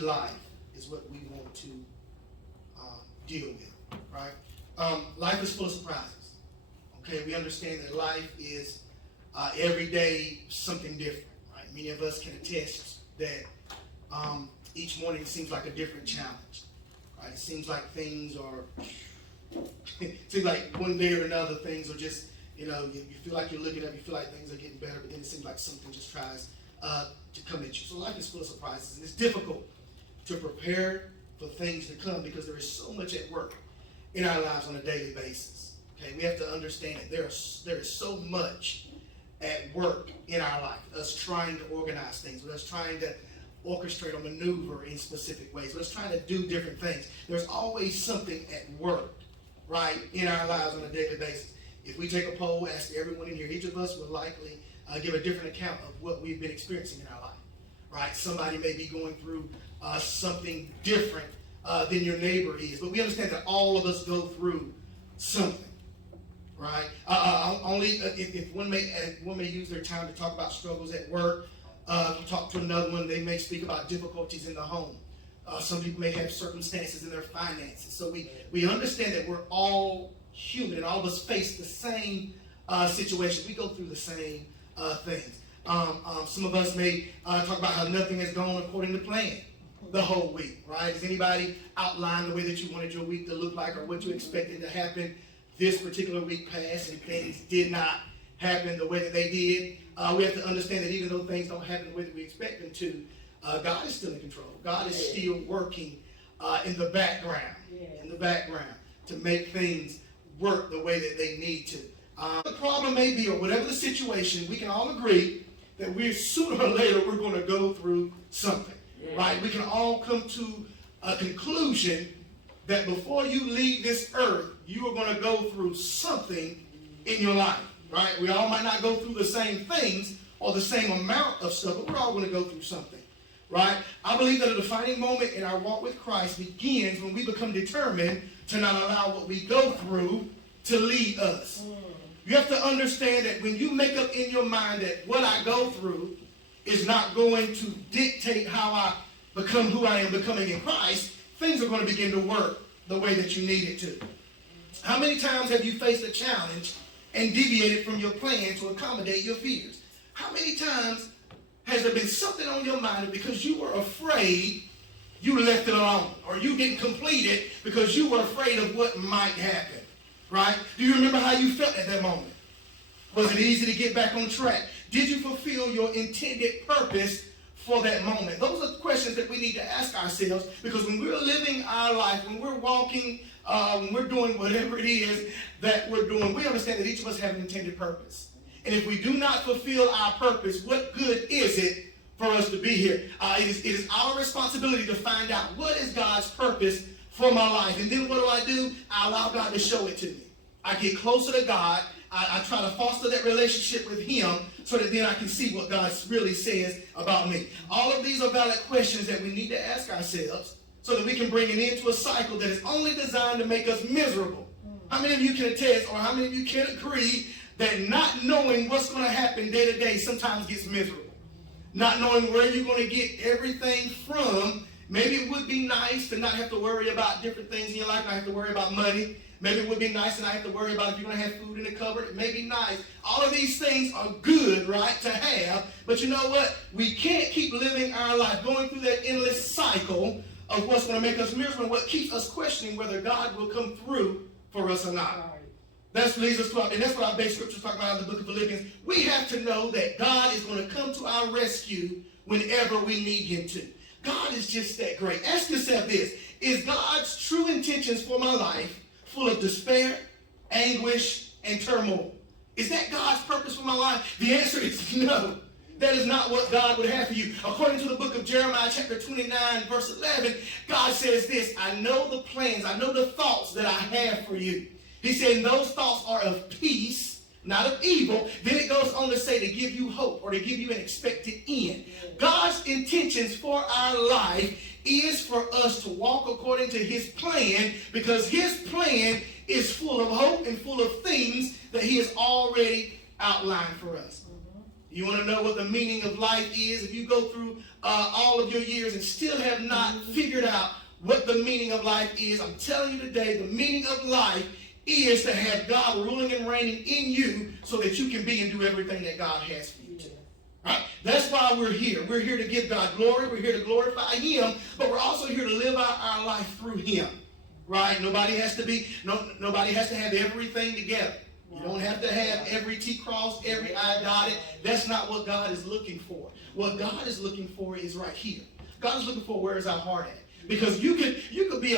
good life is what we want to deal with, right? Life is full of surprises. Okay, we understand that life is every day something different, right? Many of us can attest that each morning seems like a different challenge, right? It seems like things are, it seems like one day or another things are just, you feel like you're looking up, you feel like things are getting better, but then it seems like something just tries to come at you. So life is full of surprises, and it's difficult to prepare for things to come because there is so much at work in our lives on a daily basis. Okay, we have to understand that there is so much at work in our life. Us trying to organize things, with us trying to orchestrate or maneuver in specific ways, with us trying to do different things. There's always something at work, right, in our lives on a daily basis. If we take a poll, ask everyone in here, each of us will likely give a different account of what we've been experiencing in our life, right? Somebody may be going through something different than your neighbor is, but we understand that all of us go through something, right? Only if one may use their time to talk about struggles at work. If you talk to another one, they may speak about difficulties in the home. Some people may have circumstances in their finances. So we understand that we're all human and all of us face the same situation. We go through the same things. Some of us may talk about how nothing has gone according to plan the whole week, right? Does anybody outline the way that you wanted your week to look like or what you expected to happen this particular week passed and things did not happen the way that they did? We have to understand that even though things don't happen the way that we expect them to, God is still in control. God is still working in the background, to make things work the way that they need to. The problem may be, or whatever the situation, we can all agree that sooner or later we're going to go through something, right? We can all come to a conclusion that before you leave this earth, you are going to go through something in your life, right? We all might not go through the same things or the same amount of stuff, but we're all going to go through something, right? I believe that a defining moment in our walk with Christ begins when we become determined to not allow what we go through to lead us. You have to understand that when you make up in your mind that what I go through is not going to dictate how I become who I am becoming in Christ, things are going to begin to work the way that you need it to. How many times have you faced a challenge and deviated from your plan to accommodate your fears? How many times has there been something on your mind and because you were afraid, you left it alone, or you didn't complete it because you were afraid of what might happen? Right? Do you remember how you felt at that moment? Was it easy to get back on track? Did you fulfill your intended purpose for that moment? Those are questions that we need to ask ourselves, because when we're living our life, when we're walking, when we're doing whatever it is that we're doing, we understand that each of us have an intended purpose. And if we do not fulfill our purpose, what good is it for us to be here? It is our responsibility to find out what is God's purpose for my life. And then what do? I allow God to show it to me. I get closer to God. I try to foster that relationship with Him so that then I can see what God really says about me. All of these are valid questions that we need to ask ourselves so that we can bring an end to a cycle that is only designed to make us miserable. How many of you can attest, or how many of you can agree that not knowing what's going to happen day to day sometimes gets miserable? Not knowing where you're going to get everything from. Maybe it would be nice to not have to worry about different things in your life, not have to worry about money. Maybe it would be nice to not have to worry about if you're going to have food in the cupboard. It may be nice. All of these things are good, right, to have. But you know what? We can't keep living our life going through that endless cycle of what's going to make us miserable, what keeps us questioning whether God will come through for us or not. Right. That leads us to and that's what our base scriptures talk about in the book of Philippians. We have to know that God is going to come to our rescue whenever we need Him to. God is just that great. Ask yourself this: is God's true intentions for my life full of despair, anguish, and turmoil? Is that God's purpose for my life? The answer is no. That is not what God would have for you. According to the book of Jeremiah, chapter 29, verse 11, God says this: I know the plans, I know the thoughts that I have for you. He said, those thoughts are of peace, not of evil. Then it goes on to say to give you hope, or to give you an expected end. God's intentions for our life is for us to walk according to His plan, because His plan is full of hope and full of things that He has already outlined for us. You want to know what the meaning of life is? If you go through all of your years and still have not figured out what the meaning of life is, I'm telling you today, the meaning of life is to have God ruling and reigning in you so that you can be and do everything that God has for you to. Right? That's why we're here. We're here to give God glory. We're here to glorify Him, but we're also here to live out our life through Him. Right? Nobody has to have everything together. You don't have to have every T crossed, every I dotted. That's not what God is looking for. What God is looking for is right here. God is looking for where is our heart at. Because you could be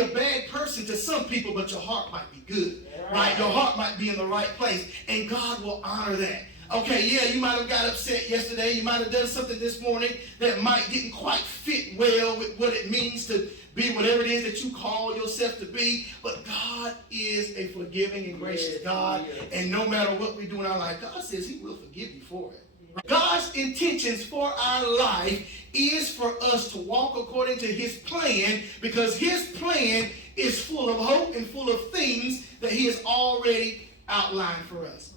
a bad person to some people, but your heart might be good. Right? Your heart might be in the right place. And God will honor that. Okay, yeah, you might have got upset yesterday. You might have done something this morning that didn't quite fit well with what it means to be whatever it is that you call yourself to be. But God is a forgiving and gracious God. And no matter what we do in our life, God says He will forgive you for it. God's intentions for our life is for us to walk according to His plan, because His plan is full of hope and full of things that He has already outlined for us.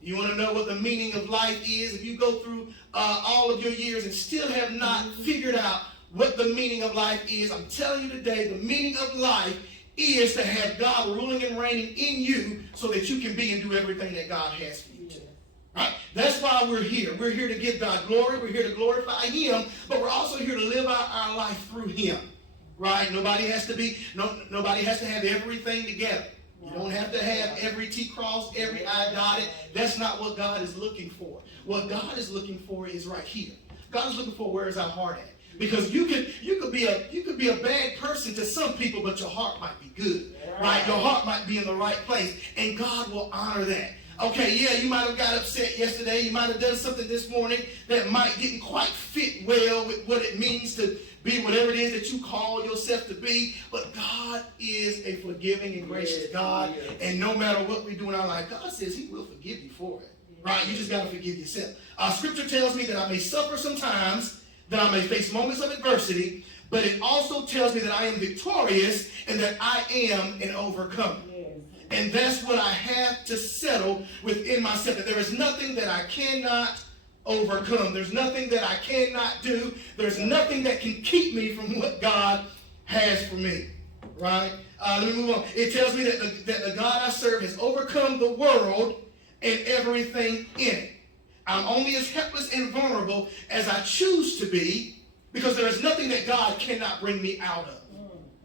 You want to know what the meaning of life is? If you go through all of your years and still have not figured out what the meaning of life is, I'm telling you today, the meaning of life is to have God ruling and reigning in you so that you can be and do everything that God has for you to. Right? That's why we're here. We're here to give God glory. We're here to glorify Him, but we're also here to live out our life through Him. Right? Nobody has to have everything together. You don't have to have every T crossed, every I dotted. That's not what God is looking for. What God is looking for is right here. God is looking for where is our heart at. Because you could be a bad person to some people, but your heart might be good. Right? Your heart might be in the right place. And God will honor that. Okay, yeah, you might have got upset yesterday. You might have done something this morning that didn't quite fit well with what it means to be whatever it is that you call yourself to be. But God is a forgiving and gracious God. And no matter what we do in our life, God says He will forgive you for it. Right? You just got to forgive yourself. Scripture tells me that I may suffer sometimes, that I may face moments of adversity, but it also tells me that I am victorious and that I am an overcomer. And that's what I have to settle within myself. That there is nothing that I cannot overcome. There's nothing that I cannot do. There's nothing that can keep me from what God has for me. Right? Let me move on. It tells me that the God I serve has overcome the world and everything in it. I'm only as helpless and vulnerable as I choose to be, because there is nothing that God cannot bring me out of.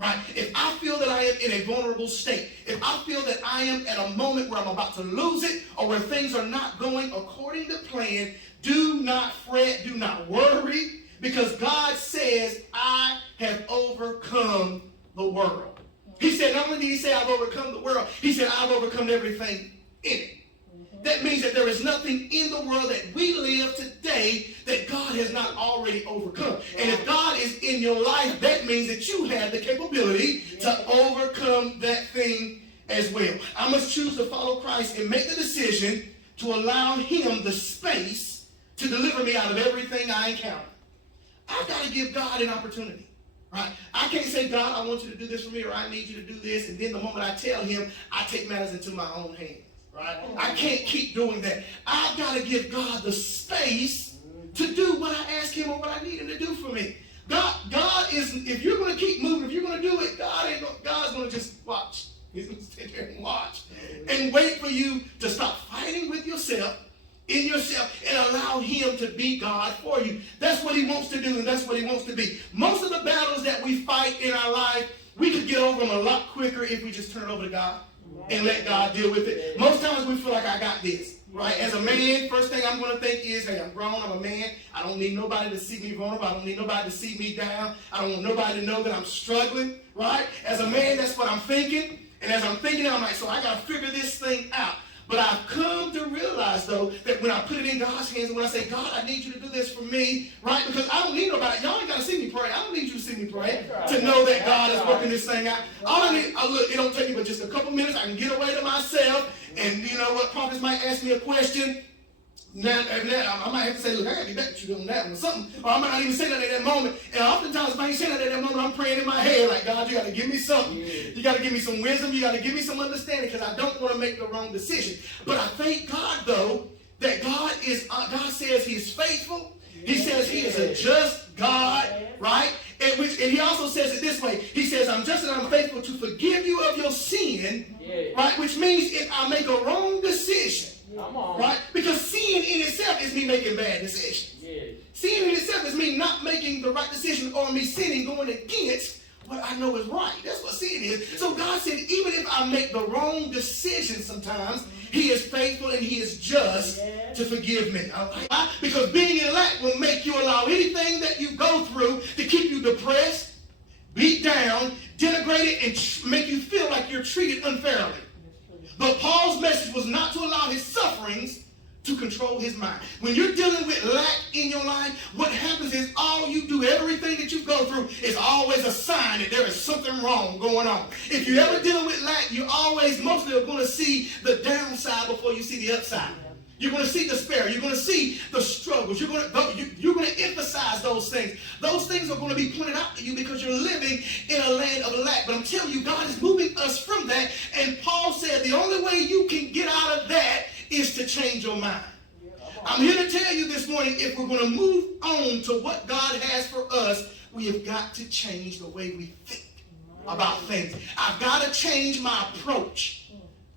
Right? If I feel that I am in a vulnerable state, if I feel that I am at a moment where I'm about to lose it, or where things are not going according to plan, do not fret, do not worry, because God says, I have overcome the world. He said, not only did He say I've overcome the world, He said I've overcome everything in it. That means that there is nothing in the world that we live today that God has not already overcome. And if God is in your life, that means that you have the capability to overcome that thing as well. I must choose to follow Christ and make the decision to allow Him the space to deliver me out of everything I encounter. I've got to give God an opportunity. Right? I can't say, God, I want you to do this for me, or I need you to do this, and then the moment I tell Him, I take matters into my own hands. Right? I can't keep doing that. I've got to give God the space to do what I ask Him or what I need Him to do for me. God is, if you're going to keep moving, if you're going to do it, God's going to just watch. He's going to sit there and watch and wait for you to stop fighting with yourself, in yourself, and allow Him to be God for you. That's what He wants to do, and that's what He wants to be. Most of the battles that we fight in our life, we could get over them a lot quicker if we just turn it over to God and let God deal with it. Most times we feel like I got this. Right? As a man, first thing I'm going to think is, hey, I'm grown, I'm a man. I don't need nobody to see me vulnerable. I don't need nobody to see me down. I don't want nobody to know that I'm struggling. Right? As a man, that's what I'm thinking. And as I'm thinking, I'm like, so I got to figure this thing out. But I've come to realize, though, that when I put it in God's hands, and when I say, God, I need you to do this for me, right? Because I don't need nobody. Y'all ain't got to see me pray. I don't need you to see me pray to know that God is working this thing out. All I need, look, it don't take me but just a couple minutes. I can get away to myself. And you know what? Prophets might ask me a question. Now, I might have to say, look, I got to be back with you on that one or something. Or I might not even say that at that moment. And oftentimes, if I ain't saying that at that moment, I'm praying in my head like, God, you got to give me something. You got to give me some wisdom. You got to give me some understanding, because I don't want to make the wrong decision. But I thank God, though, that God a just God, right? And he also says it this way. He says, I'm just and I'm faithful to forgive you of your sin, right? Which means if I make a wrong decision, right? Because sin in itself is me making bad decisions. Sin in itself is me not making the right decision or me sinning, going against what I know is right. That's what sin is. So God said, even if I make the wrong decision sometimes, he is faithful and he is just to forgive me. Why? Because being in lack will make you allow anything that you go through to keep you depressed, beat down, denigrated, and make you feel like you're treated unfairly. But Paul's message was not to allow his sufferings to control his mind. When you're dealing with lack in your life, what happens is all you do, everything that you go through is always a sign that there is something wrong going on. If you're ever dealing with lack, you always mostly are going to see the downside before you see the upside. You're going to see despair. You're going to see the struggles. You're going to emphasize those things. Those things are going to be pointed out to you because you're living in a land of lack. But I'm telling you, God is moving us from that. And Paul said the only way you can get out of that is to change your mind. I'm here to tell you this morning, if we're going to move on to what God has for us, we have got to change the way we think about things. I've got to change my approach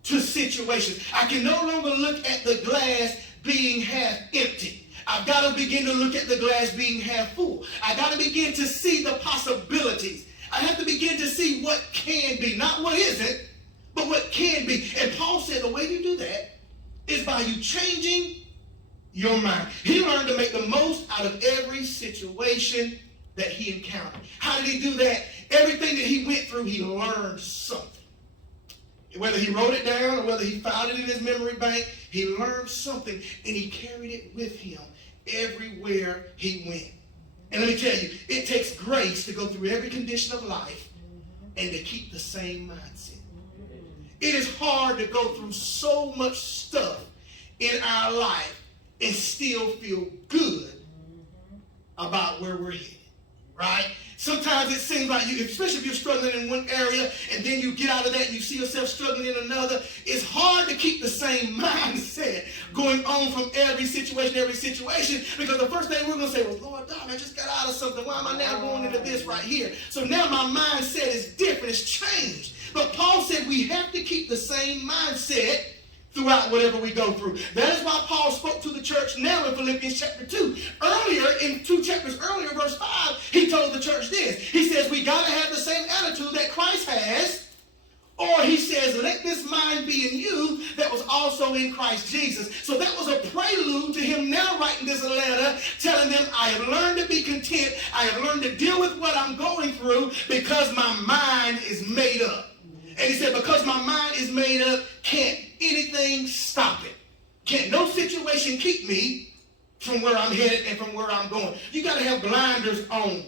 to situations. I can no longer look at the glass being half empty. I've got to begin to look at the glass being half full. I've got to begin to see the possibilities. I have to begin to see what can be, not what isn't, but what can be. And Paul said the way you do that is by you changing your mind. He learned to make the most out of every situation that he encountered. How did he do that? Everything that he went through, he learned something. Whether he wrote it down or whether he found it in his memory bank, he learned something and he carried it with him everywhere he went. And let me tell you, it takes grace to go through every condition of life and to keep the same mindset. It is hard to go through so much stuff in our life and still feel good about where we're headed, right? Sometimes it seems like you, especially if you're struggling in one area and then you get out of that and you see yourself struggling in another, it's hard to keep the same mindset going on from every situation, because the first thing we're going to say, well, Lord, dog, I just got out of something. Why am I now going into this right here? So now my mindset is different. It's changed. But Paul said we have to keep the same mindset throughout whatever we go through. That is why Paul spoke to the church now in Philippians chapter 2. Earlier, in 2 chapters earlier, verse 5, he told the church this. He says, we got to have the same attitude that Christ has. Or he says, let this mind be in you that was also in Christ Jesus. So that was a prelude to him now writing this letter, telling them, I have learned to be content. I have learned to deal with what I'm going through because my mind is made up. And he said, because my mind is made up, can't anything stop it. Can't no situation keep me from where I'm headed and from where I'm going. You got to have blinders on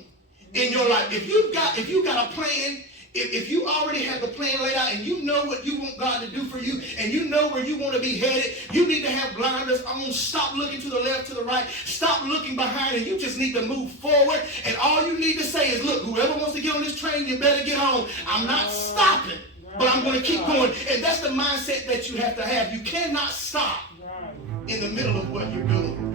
in your life. If you got a plan, if you already have the plan laid out and you know what you want God to do for you and you know where you want to be headed, you need to have blinders on. Stop looking to the left, to the right. Stop looking behind, and you just need to move forward. And all you need to say is, look, whoever wants to get on this train, you better get on. I'm not stopping, but I'm going to keep going. And that's the mindset that you have to have. You cannot stop in the middle of what you're doing.